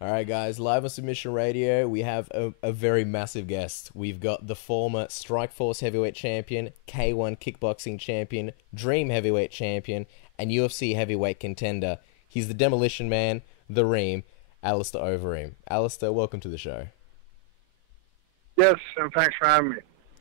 All right, guys, live on Submission Radio, we have a very massive guest. We've got the former Strikeforce Heavyweight Champion, K1 Kickboxing Champion, Dream Heavyweight Champion, and UFC Heavyweight Contender. He's the Demolition Man, the Ream, Alistair Overeem. Alistair, welcome to the show. Yes, and thanks for having me.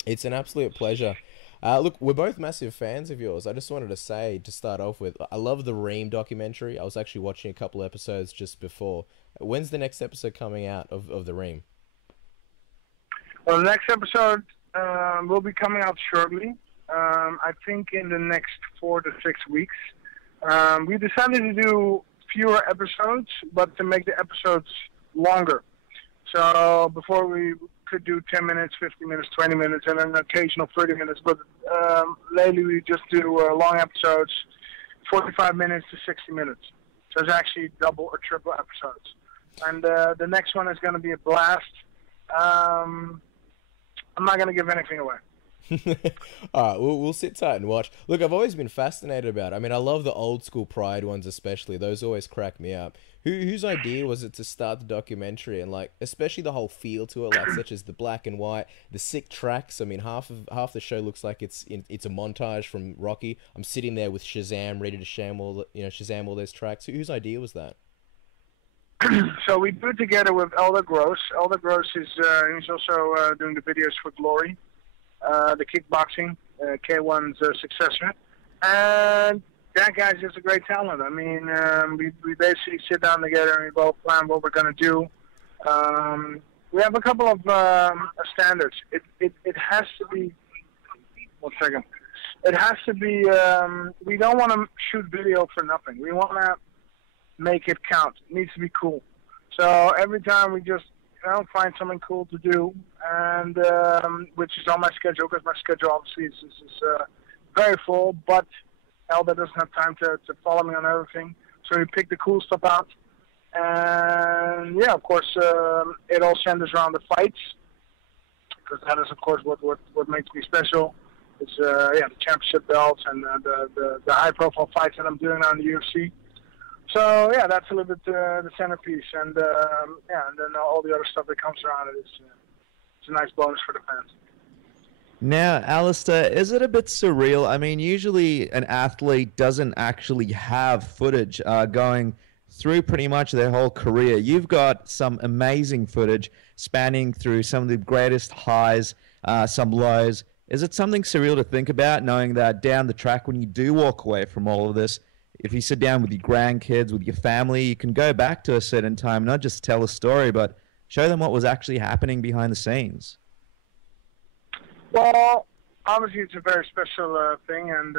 It's an absolute pleasure. Look, we're both massive fans of yours. I just wanted to say, to start off with, I love the Ream documentary. I was actually watching a couple episodes just before. When's the next episode coming out of the Ream? Well, the next episode will be coming out shortly. I think in the next 4 to 6 weeks. We decided to do fewer episodes, but to make the episodes longer. So before we could do 10 minutes, 15 minutes, 20 minutes, and an occasional 30 minutes. But lately we just do long episodes, 45 minutes to 60 minutes. So it's actually double or triple episodes. And the next one is going to be a blast. I'm not going to give anything away. All right, we'll sit tight and watch. Look, I've always been fascinated about it. I mean, I love the old school Pride ones especially. Those always crack me up. Whose idea was it to start the documentary and, like, especially the whole feel to it, like such as the black and white, the sick tracks? I mean, half the show looks like it's a montage from Rocky. I'm sitting there with Shazam ready to Shazam all those tracks. Whose idea was that? So we do it together with Elder Gross. Elder Gross is he's also doing the videos for Glory, the kickboxing, K1's successor. And that guy's just a great talent. I mean, we basically sit down together and we both plan what we're going to do. We have a couple of standards. It has to be, 1 second. It has to be, we don't want to shoot video for nothing. We want to make it count. It needs to be cool. So every time we just find something cool to do, and which is on my schedule, because my schedule obviously is very full, but Elder doesn't have time to follow me on everything. So we pick the cool stuff out. And yeah, of course, it all centers around the fights, because that is, of course, what makes me special. It's the championship belts and the high-profile fights that I'm doing now in the UFC. So yeah, that's a little bit the centerpiece, and and then all the other stuff that comes around it is it's a nice bonus for the fans. Now, Alistair, is it a bit surreal? I mean, usually an athlete doesn't actually have footage going through pretty much their whole career. You've got some amazing footage spanning through some of the greatest highs, some lows. Is it something surreal to think about, knowing that down the track, when you do walk away from all of this, if you sit down with your grandkids, with your family, you can go back to a certain time, not just tell a story, but show them what was actually happening behind the scenes? Well, obviously it's a very special thing, and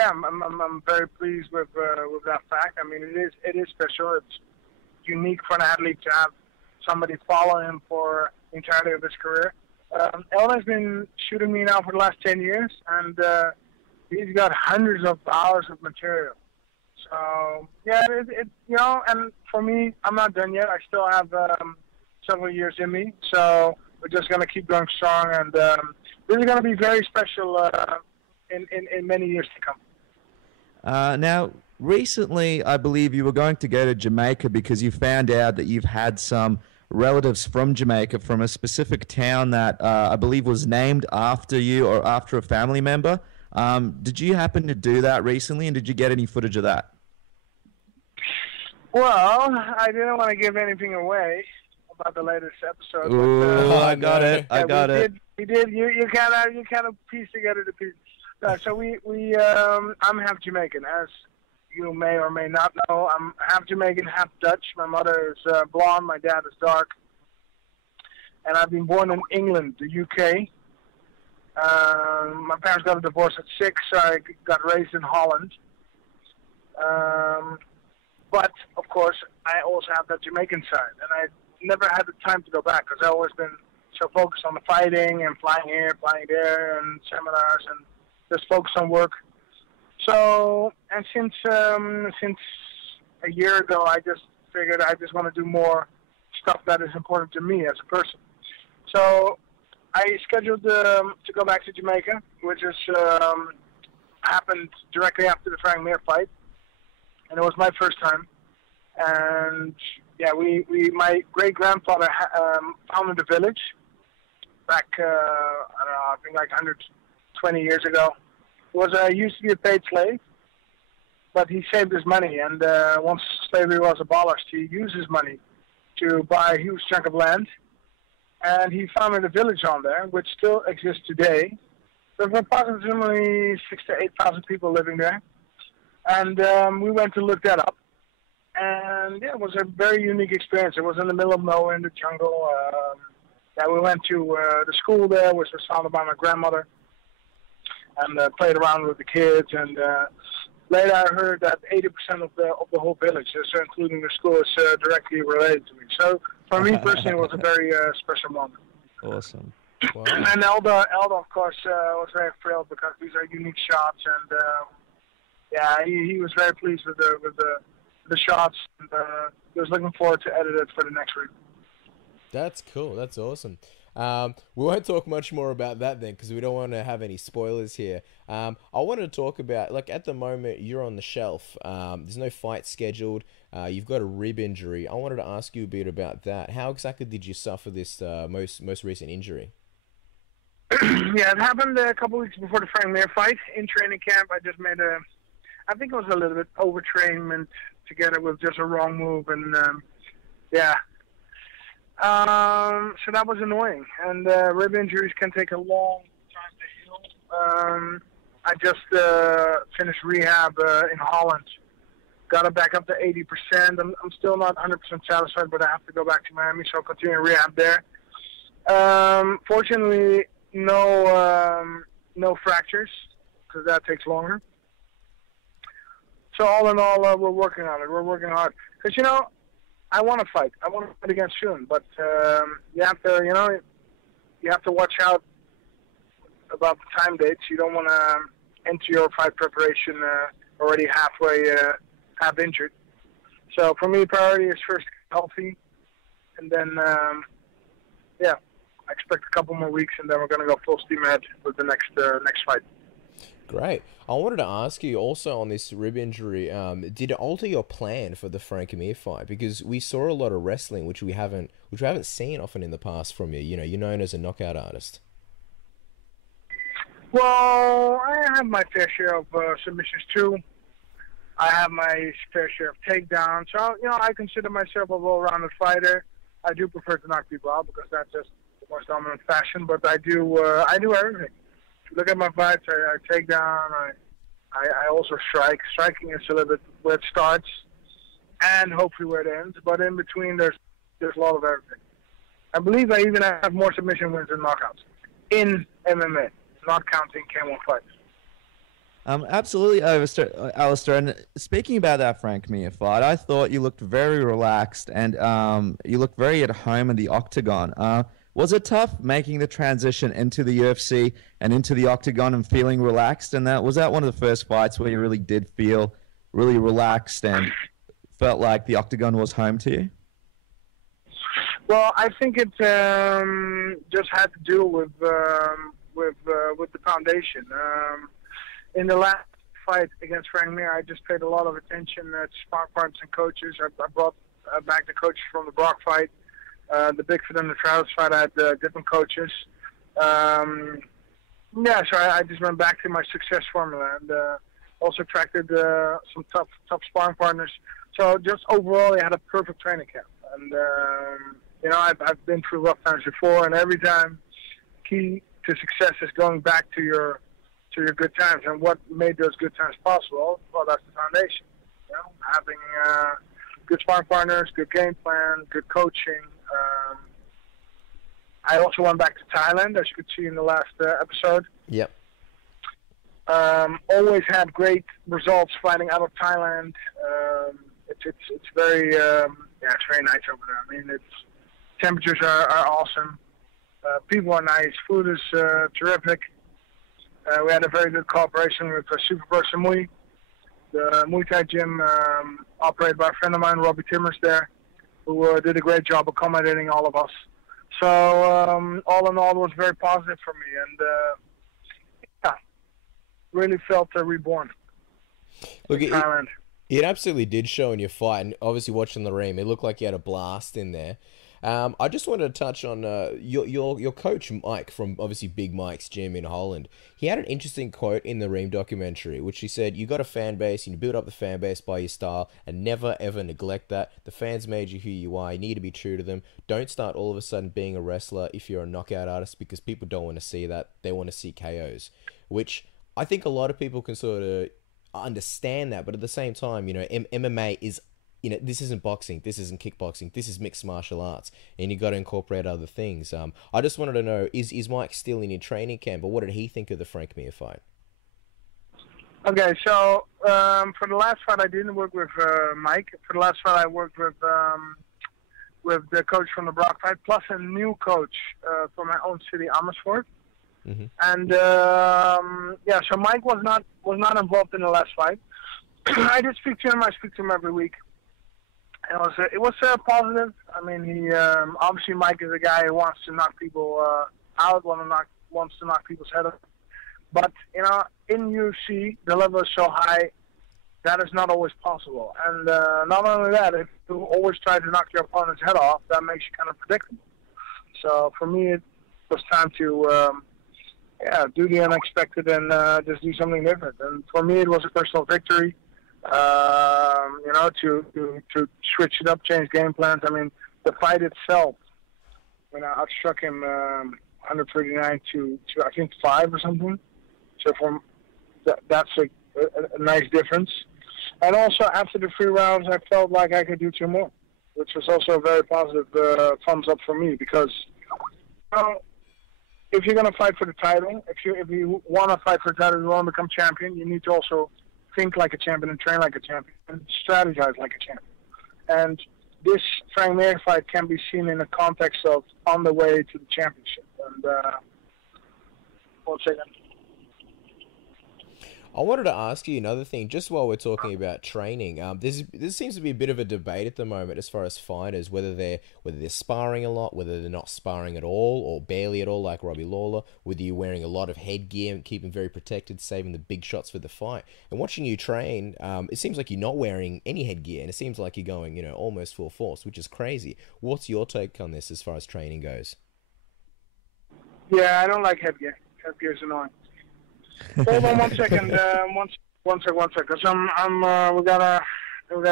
I'm very pleased with that fact. I mean, it is special. It's unique for an athlete to have somebody follow him for the entirety of his career. Elden's been shooting me now for the last 10 years, and he's got hundreds of hours of material. So yeah, and for me, I'm not done yet. I still have several years in me, so we're just gonna keep going strong, and this is gonna be very special in many years to come. Now, recently, I believe you were going to go to Jamaica because you found out that you've had some relatives from Jamaica, from a specific town that I believe was named after you or after a family member. Did you happen to do that recently, and did you get any footage of that? Well, I didn't want to give anything away about the latest episode. Ooh, but, I got it. I got it. We did. You kind of piece together the pieces. So I'm half Jamaican, as you may or may not know. I'm half Jamaican, half Dutch. My mother is blonde. My dad is dark. And I've been born in England, the UK. My parents got a divorce at 6, so I got raised in Holland. But, of course, I also have that Jamaican side. And I never had the time to go back because I've always been so focused on the fighting and flying here, flying there, and seminars, and just focused on work. So, and since a year ago, I just figured I just want to do more stuff that is important to me as a person. So I scheduled to go back to Jamaica, which is happened directly after the Frank Mir fight, and it was my first time. And my great grandfather founded the village back, I don't know, I think like 120 years ago. He used to be a paid slave, but he saved his money, and once slavery was abolished, he used his money to buy a huge chunk of land, and he founded a village on there, which still exists today. There's approximately 6,000 to 8,000 people living there, and we went to look that up, and yeah, it was a very unique experience. It was in the middle of nowhere in the jungle. We went to the school there, which was founded by my grandmother, and played around with the kids, and later I heard that 80% of the whole village, so including the school, is directly related to me. So for me personally, it was a very special moment. Awesome. Wow. And Elder, of course, was very thrilled because these are unique shots, and he was very pleased with the shots, and he was looking forward to edit it for the next week. That's cool. That's awesome. We won't talk much more about that then, because we don't want to have any spoilers here. I wanted to talk about, like, at the moment you're on the shelf. There's no fight scheduled. You've got a rib injury. I wanted to ask you a bit about that. How exactly did you suffer this most recent injury? Yeah, it happened a couple weeks before the Frank Mir fight. In training camp, I just made I think it was a little bit overtrainment together with just a wrong move, and so that was annoying. And rib injuries can take a long time to heal. I just finished rehab in Holland. Got it back up to 80%. I'm still not 100% satisfied, but I have to go back to Miami, so I'll continue rehab there. Fortunately, no fractures, because that takes longer. So all in all, we're working on it. We're working hard. Because, I want to fight. I want to fight against Shun, but you have to watch out about the time dates. You don't want to enter your fight preparation already half injured. So for me, priority is first healthy, and then I expect a couple more weeks, and then we're going to go full steam ahead with the next fight. Great. I wanted to ask you also on this rib injury, did it alter your plan for the Frank Mir fight? Because we saw a lot of wrestling, which we haven't seen often in the past from you. You're known as a knockout artist. Well, I have my fair share of submissions too. I have my fair share of takedowns. So, I consider myself a well-rounded fighter. I do prefer to knock people out because that's just the most dominant fashion. But I do everything. If you look at my fights, I take down. I also strike. Striking is a little bit where it starts, and hopefully where it ends. But in between, there's a lot of everything. I believe I even have more submission wins than knockouts in MMA, not counting K1 fights. Absolutely, Alistair. And speaking about that Frank Mir fight, I thought you looked very relaxed and you looked very at home in the octagon. Was it tough making the transition into the UFC and into the octagon and feeling relaxed? And was that one of the first fights where you really did feel really relaxed and felt like the octagon was home to you? Well, I think it just had to do with the foundation. In the last fight against Frank Mir, I just paid a lot of attention to sparring partners and coaches. I brought back the coaches from the Brock fight. The Bigfoot and the Travis fight, I had different coaches. So I just went back to my success formula and also attracted some tough sparring partners. So just overall, I had a perfect training camp. And, I've been through rough times before, and every time, key to success is going back to your good times. And what made those good times possible? Well, that's the foundation. Having good sparring partners, good game plan, good coaching. I also went back to Thailand, as you could see in the last episode. Yep. Always had great results fighting out of Thailand. It's very it's very nice over there. I mean, temperatures are awesome. People are nice. Food is terrific. We had a very good cooperation with Super Pro Samui, the Muay Thai gym operated by a friend of mine, Robbie Timmers there, who did a great job accommodating all of us. So all in all, it was very positive for me, and really felt reborn Look, in Thailand. It absolutely did show in your fight, and obviously watching the ream, it looked like you had a blast in there. I just wanted to touch on your coach Mike from obviously Big Mike's gym in Holland. He had an interesting quote in the Ream documentary, which he said, "You got a fan base, you build up the fan base by your style, and never ever neglect that. The fans made you who you are. You need to be true to them. Don't start all of a sudden being a wrestler if you're a knockout artist, because people don't want to see that. They want to see KOs," which I think a lot of people can sort of understand that, but at the same time, MMA is, this isn't boxing, this isn't kickboxing, this is mixed martial arts, and you got to incorporate other things. I just wanted to know, is Mike still in your training camp, or what did he think of the Frank Mir fight? Okay, so for the last fight, I didn't work with Mike. For the last fight, I worked with the coach from the Brock fight, plus a new coach from my own city, Amersfoort. Mm-hmm. And so Mike was not involved in the last fight. I did speak to him. I speak to him every week. It was positive. I mean, he obviously Mike is a guy who wants to knock people out, wants to knock people's head off. But in UFC, the level is so high that is not always possible. And not only that, if you always try to knock your opponent's head off, that makes you kind of predictable. So for me, it was time to do the unexpected and just do something different. And for me, it was a personal victory. To switch it up, change game plans. I mean, the fight itself, when I outstruck him 139 to I think 5 or something. So that's a nice difference. And also after the 3 rounds, I felt like I could do 2 more, which was also a very positive thumbs up for me, because if you're going to fight for the title, if you want to fight for the title, you want to become champion, you need to also think like a champion and train like a champion and strategize like a champion. And this Frank Mir fight can be seen in the context of on the way to the championship. And one second. I wanted to ask you another thing, just while we're talking about training. This seems to be a bit of a debate at the moment as far as fighters, whether they're sparring a lot, whether they're not sparring at all or barely at all, like Robbie Lawler, whether you're wearing a lot of headgear and keeping very protected, saving the big shots for the fight. And watching you train, it seems like you're not wearing any headgear, and it seems like you're going, almost full force, which is crazy. What's your take on this as far as training goes? Yeah, I don't like headgear. Headgear is annoying. Hold on 1 second. One second. Cause we got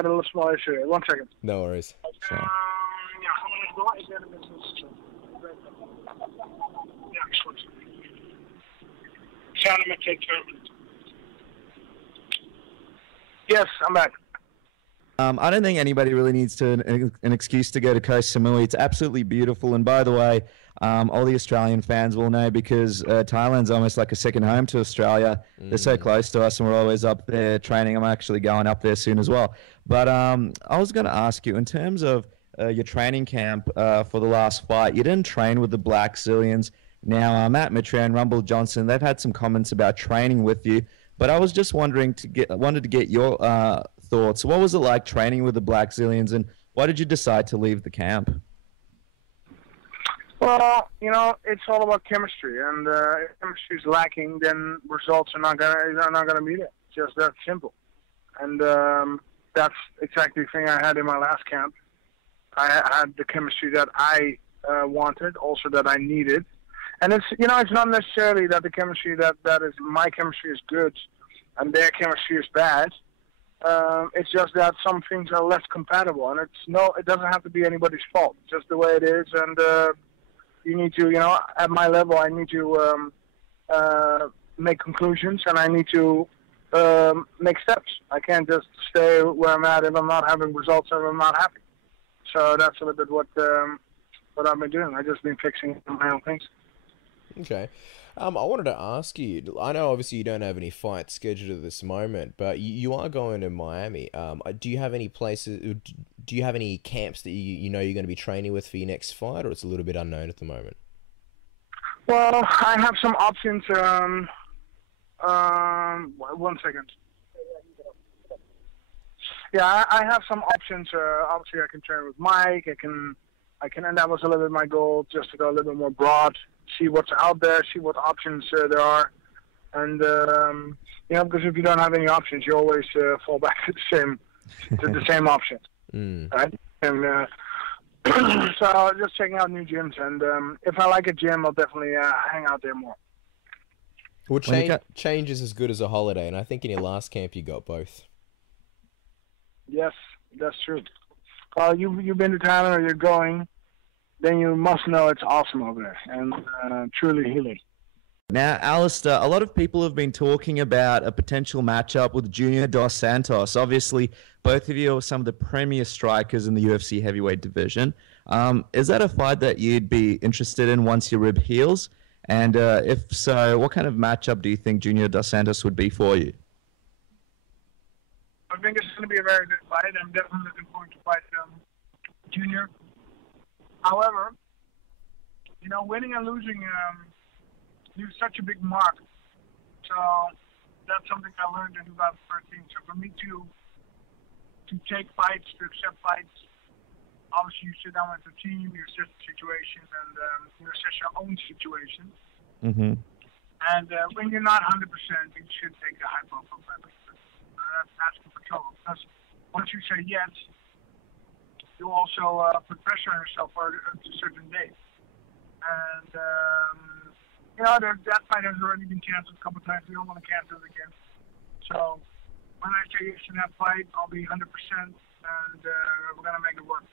a little small issue here. 1 second. No worries. Sure. Yes, I'm back. I don't think anybody really needs an excuse to go to Koh Samui. It's absolutely beautiful. And by the way, all the Australian fans will know, because Thailand's almost like a second home to Australia. They're so close to us, and we're always up there training. I'm actually going up there soon as well. But I was going to ask you, in terms of your training camp for the last fight, you didn't train with the Blackzilians. Now, Matt Mitra and Rumble Johnson, they've had some comments about training with you. But I was just wanted to get your thoughts. What was it like training with the Blackzilians, and why did you decide to leave the camp? Well, it's all about chemistry, and if chemistry is lacking, then results are not gonna be there. Just that simple. And that's exactly the thing I had in my last camp. I had the chemistry that I wanted, also that I needed. And it's not necessarily that the chemistry that is my chemistry is good and their chemistry is bad. It's just that some things are less compatible, and it doesn't have to be anybody's fault. It's just the way it is, and you need to, at my level, I need to make conclusions, and I need to make steps. I can't just stay where I'm at if I'm not having results or if I'm not happy. So that's a little bit what I've been doing. I've just been fixing my own things. Okay. I wanted to ask you, I know obviously you don't have any fights scheduled at this moment, but you are going to Miami. Do you have any places, do you have any camps that you know you're going to be training with for your next fight, or it's a little bit unknown at the moment? Well, I have some options. 1 second. Yeah, I have some options. Obviously, I can train with Mike. I can, and that was a little bit my goal, just to go a little bit more broad, see what's out there, see what options there are. And because if you don't have any options, you always fall back to the same option, right? And so just checking out new gyms, and if I like a gym, I'll definitely hang out there more. Well, change is as good as a holiday, and I think in your last camp you got both. Yes, that's true. You've been to Thailand or you're going, then you must know it's awesome over there, and truly healing. Now, Alistair, a lot of people have been talking about a potential matchup with Junior Dos Santos. Obviously, both of you are some of the premier strikers in the UFC heavyweight division. Is that a fight that you'd be interested in once your rib heals? And if so, what kind of matchup do you think Junior Dos Santos would be for you? I think it's going to be a very good fight. I'm definitely looking forward to fight Junior. However, winning and losing leaves such a big mark. So that's something I learned in 2013. So for me to take fights, to accept fights, obviously you sit down with the team, you assess the situation, and you assess your own situation. Mm-hmm. And when you're not 100%, you should take the high-profile fight. That's asking for trouble. Because once you say yes, you also put pressure on yourself for a certain date. And that fight has already been canceled a couple of times. We don't want to cancel it again. So when I say yes to that fight, I'll be 100%, and we're going to make it work.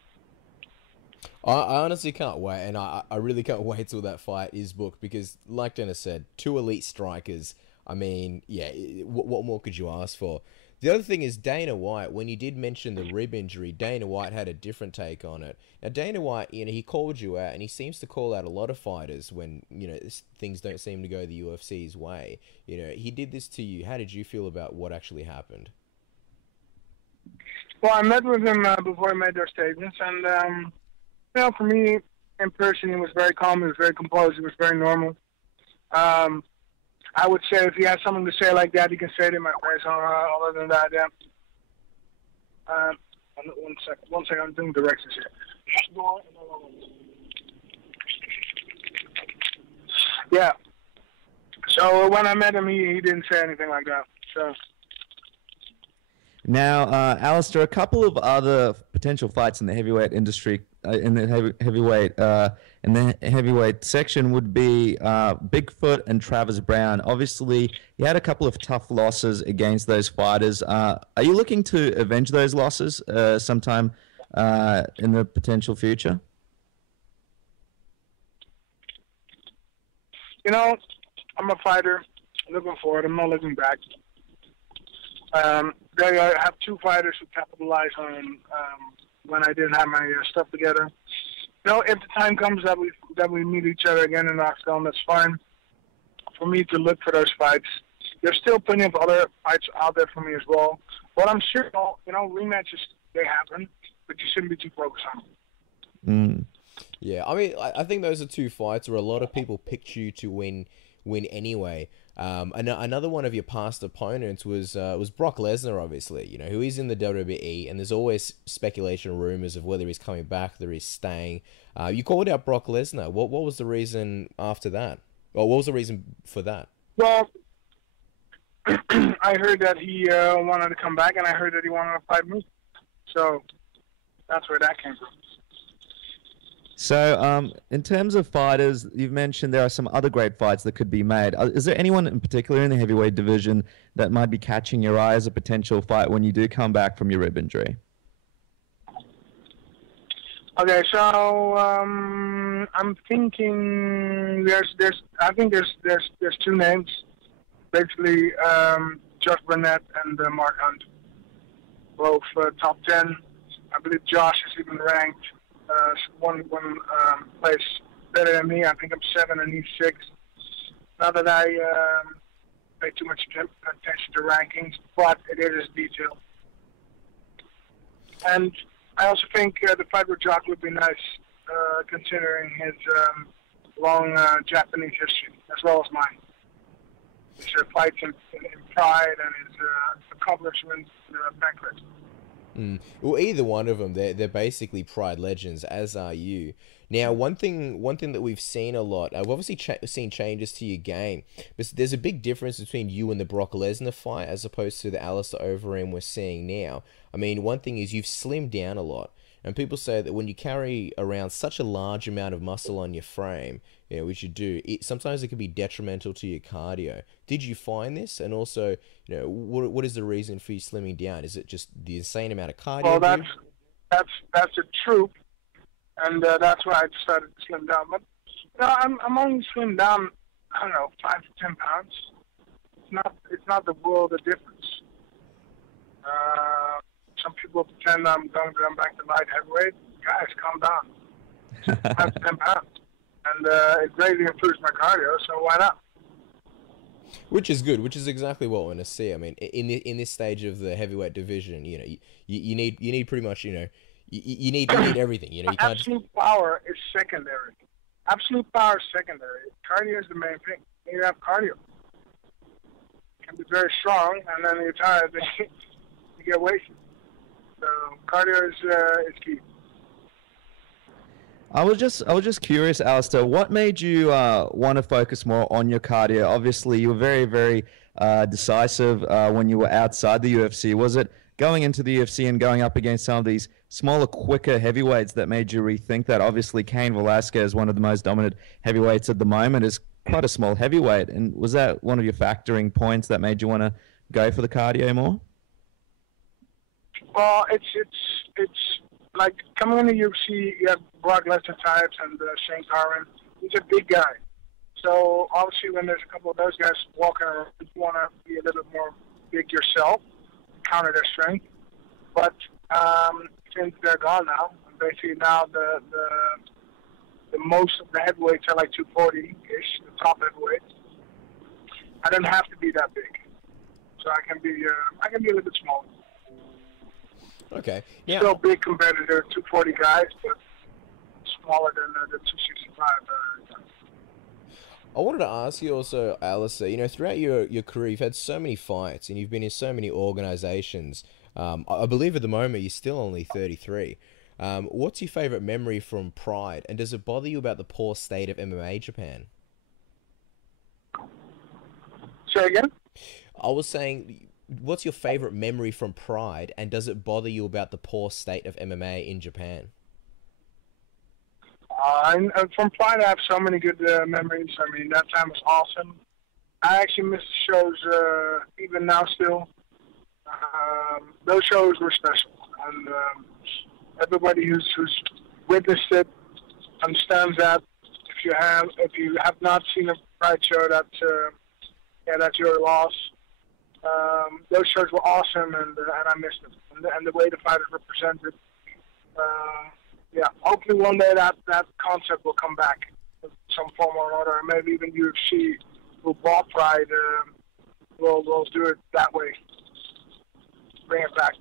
I honestly can't wait, and I really can't wait till that fight is booked, because, like Dennis said, two elite strikers. I mean, yeah, what more could you ask for? The other thing is Dana White, when you did mention the rib injury, Dana White had a different take on it. Now, Dana White, he called you out, and he seems to call out a lot of fighters when, things don't seem to go the UFC's way. He did this to you. How did you feel about what actually happened? Well, I met with him before he made their statements, and, for me, in person, he was very calm, he was very composed, he was very normal. I would say if he has something to say like that, he can say it in my face. Other than that, yeah. One second, I'm doing directions here. Yeah. So when I met him, he didn't say anything like that. So. Now, Alistair, a couple of other potential fights in the heavyweight industry, in the heavyweight section, would be Bigfoot and Travis Browne. Obviously, you had a couple of tough losses against those fighters. Are you looking to avenge those losses sometime in the potential future? I'm a fighter, looking forward. I'm not looking back. There I have two fighters who capitalized on when I didn't have my stuff together. If the time comes that we meet each other again in Knoxville, that's fine. For me to look for those fights. There's still plenty of other fights out there for me as well. But I'm sure, rematches, they happen, but you shouldn't be too focused on them. Yeah, I mean, I think those are two fights where a lot of people picked you to win anyway. Another one of your past opponents was Brock Lesnar, obviously, who is in the WWE, and there's always speculation, rumors of whether he's coming back, whether he's staying. You called out Brock Lesnar. What was the reason after that? Or what was the reason for that? Well, I heard that he wanted to come back, and I heard that he wanted to fight me. So that's where that came from. So, in terms of fighters, you've mentioned there are some other great fights that could be made. Is there anyone in particular in the heavyweight division that might be catching your eye as a potential fight when you do come back from your rib injury? Okay, so I'm thinking there's two names, basically Josh Barnett and Mark Hunt, both top 10. I believe Josh is even ranked one place better than me. I think I'm 7 and he's 6. Not that I pay too much attention to rankings, but it is detail. And I also think the fight with Jock would be nice, considering his long Japanese history, as well as mine. His fights in Pride and his accomplishments in Banquet. Well, either one of them, they're basically Pride legends, as are you. Now, one thing that we've seen a lot, I've obviously seen changes to your game, but there's a big difference between you and the Brock Lesnar fight as opposed to the Alistair Overeem we're seeing now. I mean, one thing is you've slimmed down a lot, and people say that when you carry around such a large amount of muscle on your frame, which you do, sometimes it can be detrimental to your cardio. Did you find this? And also, what is the reason for you slimming down? Is it just the insane amount of cardio? Well, that's the truth. And that's why I decided to slim down. But I'm only slimmed down, I don't know, 5 to 10 pounds. It's not the world of difference. Some people pretend I'm going to come back to light heavyweight. Guys, calm down. 5 to 10 pounds, and it greatly improves my cardio. So why not? Which is good. Which is exactly what we want to see. I mean, in this stage of the heavyweight division, you need pretty much You need everything, you can't. Absolute power is secondary. Absolute power is secondary. Cardio is the main thing. You have cardio. You can be very strong, and then you're tired, and you get wasted. So cardio is key. I was just curious, Alistair, what made you want to focus more on your cardio? Obviously, you were very, very decisive when you were outside the UFC. Was it going into the UFC and going up against some of these smaller, quicker heavyweights that made you rethink that? Obviously, Cain Velasquez, one of the most dominant heavyweights at the moment, is quite a small heavyweight. And was that one of your factoring points that made you want to go for the cardio more? Well, it's like coming in the UFC, you have Brock Lesnar types and Shane Carwin. He's a big guy. So obviously when there's a couple of those guys walking around, you want to be a little bit more big yourself, counter their strength. But since they're gone now, basically now the most of the heavyweights are like 240-ish, the top heavyweights. I don't have to be that big, so I can be a little bit smaller. Okay. Yeah. Still big compared to the 240 guys, but smaller than the 265 guys. I wanted to ask you also, Alistair, throughout your career, you've had so many fights and you've been in so many organizations. I believe at the moment you're still only 33. What's your favorite memory from Pride, and does it bother you about the poor state of MMA Japan? Say again? I was saying, what's your favorite memory from Pride, and does it bother you about the poor state of MMA in Japan? From Pride, I have so many good memories. I mean, that time was awesome. I actually miss the shows even now still. Those shows were special, and everybody who's witnessed it understands that. If you have not seen a Pride show, that's your loss. Those shows were awesome, and I missed them. And the way the fighters were presented. Hopefully one day that concept will come back in some form or another. Maybe even UFC will buy Pride. Will do it that way. Bring it back.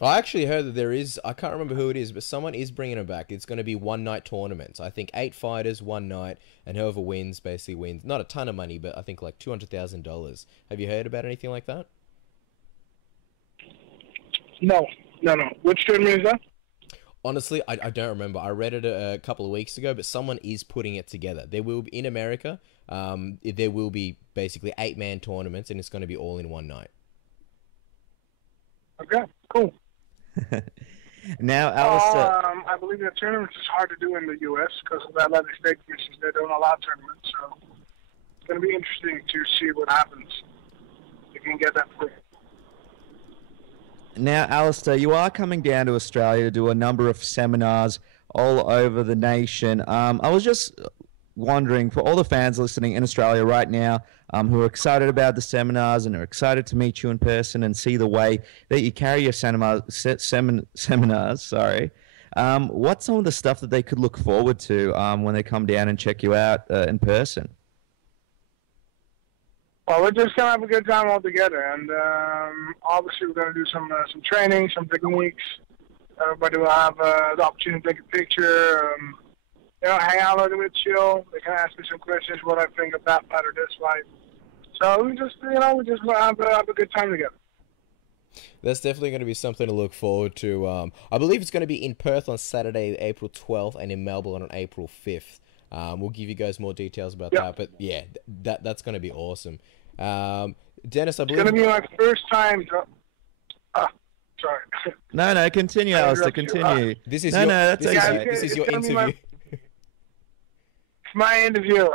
I actually heard that there is, I can't remember who it is, but someone is bringing it back. It's going to be one-night tournaments. I think 8 fighters, one night, and whoever wins basically wins. Not a ton of money, but I think like $200,000. Have you heard about anything like that? No. Which tournament is that? Honestly, I don't remember. I read it a couple of weeks ago, but someone is putting it together. There will be, in America, there will be basically 8-man tournaments, and it's going to be all in one night. Okay, cool. Now, Alistair, I believe that tournaments is hard to do in the U.S. because of the Atlantic State Commissions. They don't allow tournaments, so it's going to be interesting to see what happens. You can get that free. Now, Alistair, you are coming down to Australia to do a number of seminars all over the nation. I was just wondering, for all the fans listening in Australia right now who are excited about the seminars and are excited to meet you in person and see the way that you carry your seminars, what's some of the stuff that they could look forward to when they come down and check you out in person? Well, we're just going to have a good time all together, and obviously we're going to do some training, some techniques. Everybody will have the opportunity to take a picture, hang out a little bit, chill. They can ask me some questions, what I think of that fight or this fight. So we just want to have a good time together. That's definitely going to be something to look forward to. I believe it's going to be in Perth on Saturday, April 12th, and in Melbourne on April 5th. We'll give you guys more details about that, but yeah, that's going to be awesome. Dennis, I believe It's going to be my first time. Sorry. No, continue, Alistair. Continue. This is this is your interview. It's my interview.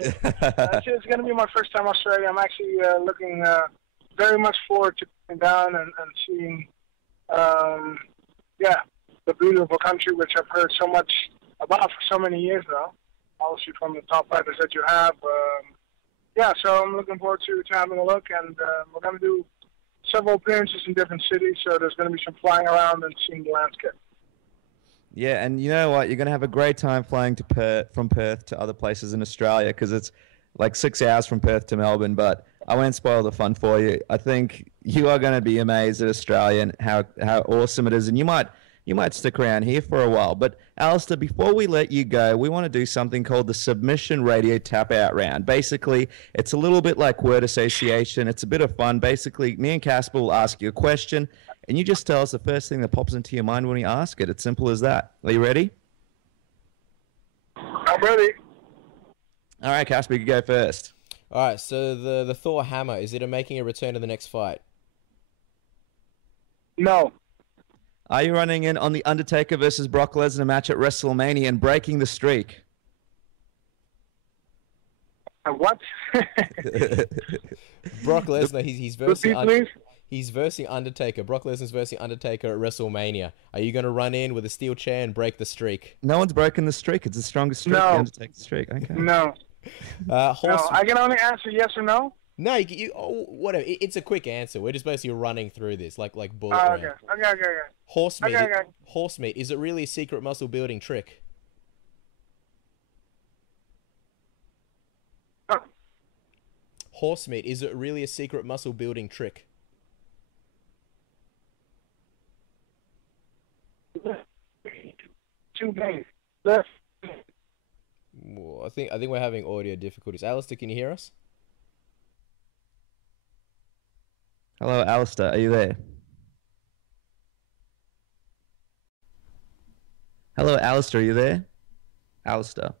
It's going to be my first time in Australia. I'm actually looking very much forward to coming down and seeing, the beautiful country, which I've heard so much about for so many years now. Obviously from the top fighters that you have. So I'm looking forward to having a look, and we're going to do several appearances in different cities, so there's going to be some flying around and seeing the landscape. Yeah, and you know what? You're going to have a great time flying to from Perth to other places in Australia, because it's like 6 hours from Perth to Melbourne, but I won't spoil the fun for you. I think you are going to be amazed at Australia and how awesome it is, and you might stick around here for a while. But Alistair, before we let you go, we want to do something called the Submission Radio Tap Out Round. Basically, it's a little bit like word association. It's a bit of fun. Basically, me and Casper will ask you a question, and you just tell us the first thing that pops into your mind when you ask it. It's simple as that. Are you ready? I'm ready. All right, Casper, you go first. All right, so the Thor hammer, is it making a return to the next fight? No. Are you running in on the Undertaker versus Brock Lesnar match at WrestleMania and breaking the streak? What? Brock Lesnar, he's versing Undertaker. Brock Lesnar's versing Undertaker at WrestleMania. Are you going to run in with a steel chair and break the streak? No one's broken the streak. It's the strongest streak. No. The Undertaker streak. Okay. No. No. I can only answer yes or no. No, whatever. It's a quick answer. We're just basically running through this, like bullet Okay. round. Okay. Horse meat. Okay. Horse meat. Is it really a secret muscle building trick? Huh? Horse meat. Is it really a secret muscle building trick? Two games left. Well, I think we're having audio difficulties. Alistair, can you hear us? Hello, Alistair. Are you there? Hello, Alistair. Are you there? Alistair.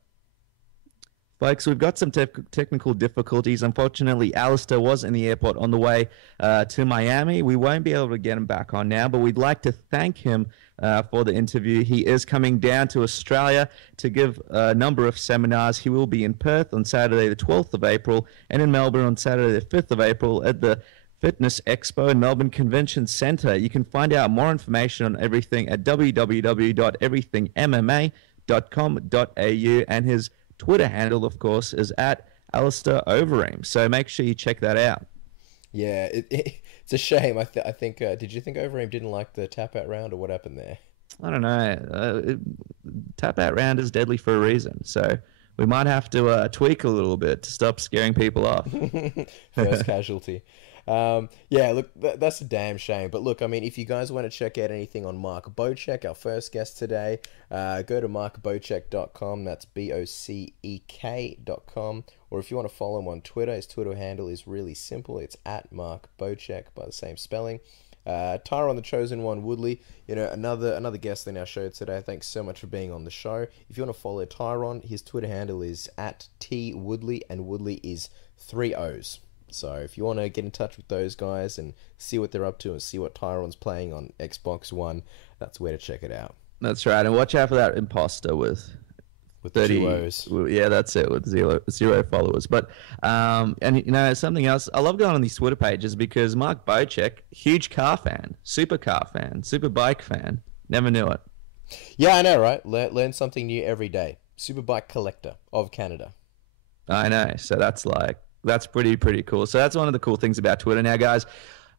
Folks, we've got some technical difficulties. Unfortunately, Alistair was in the airport on the way to Miami. We won't be able to get him back on now, but we'd like to thank him for the interview. He is coming down to Australia to give a number of seminars. He will be in Perth on Saturday the 12th of April and in Melbourne on Saturday the 5th of April at the Fitness Expo in Melbourne Convention Centre. You can find out more information on everything at www.everythingmma.com.au, and his Twitter handle, of course, is at Alistair Overeem. So make sure you check that out. Yeah, it's a shame. I think. Did you think Overeem didn't like the tap out round, or what happened there? I don't know. Tap out round is deadly for a reason. So we might have to tweak a little bit to stop scaring people off. First casualty. Yeah, look, that's a damn shame. But look, I mean, if you guys want to check out anything on Mark Bocek, our first guest today, go to markbocek.com. That's BOCEK.com. Or if you want to follow him on Twitter, his Twitter handle is really simple. It's at Mark Bocek by the same spelling. Tyron, the Chosen One Woodley, another guest in our show today. Thanks so much for being on the show. If you want to follow Tyron, his Twitter handle is at TWoodley, and Woodley is 3 O's. So if you want to get in touch with those guys and see what they're up to and see what Tyron's playing on Xbox One, that's where to check it out. That's right. And watch out for that imposter with 30 O's. Yeah, that's it, with zero followers. But and something else, I love going on these Twitter pages because Mark Bocek, huge car fan, super bike fan. Never knew it. Yeah, I know, right? Learn something new every day. Superbike collector of Canada. I know. So that's pretty cool. So that's one of the cool things about Twitter. Now, guys,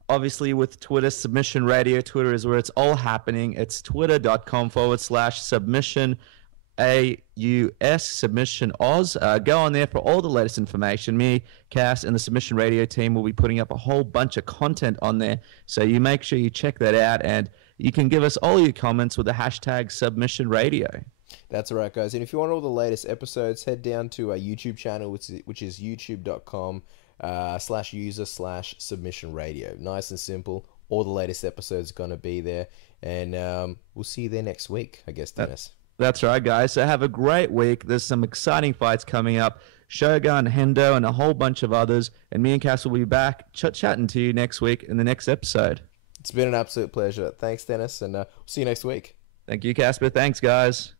obviously with Twitter, Submission Radio, Twitter is where it's all happening. It's twitter.com/submission AUS, Submission Oz. Go on there for all the latest information. Me, Cass, and the Submission Radio team will be putting up a whole bunch of content on there. So you make sure you check that out, and you can give us all your comments with the hashtag Submission Radio. That's right, guys. And if you want all the latest episodes, head down to our YouTube channel, which is youtube.com/user/submission radio. Nice and simple. all the latest episodes are going to be there. And we'll see you there next week, I guess, Dennis. That's right, guys. So have a great week. There's some exciting fights coming up. Shogun, Hendo, and a whole bunch of others. And me and Cass will be back chatting to you next week in the next episode. It's been an absolute pleasure. Thanks, Dennis, and we'll see you next week. Thank you, Casper. Thanks, guys.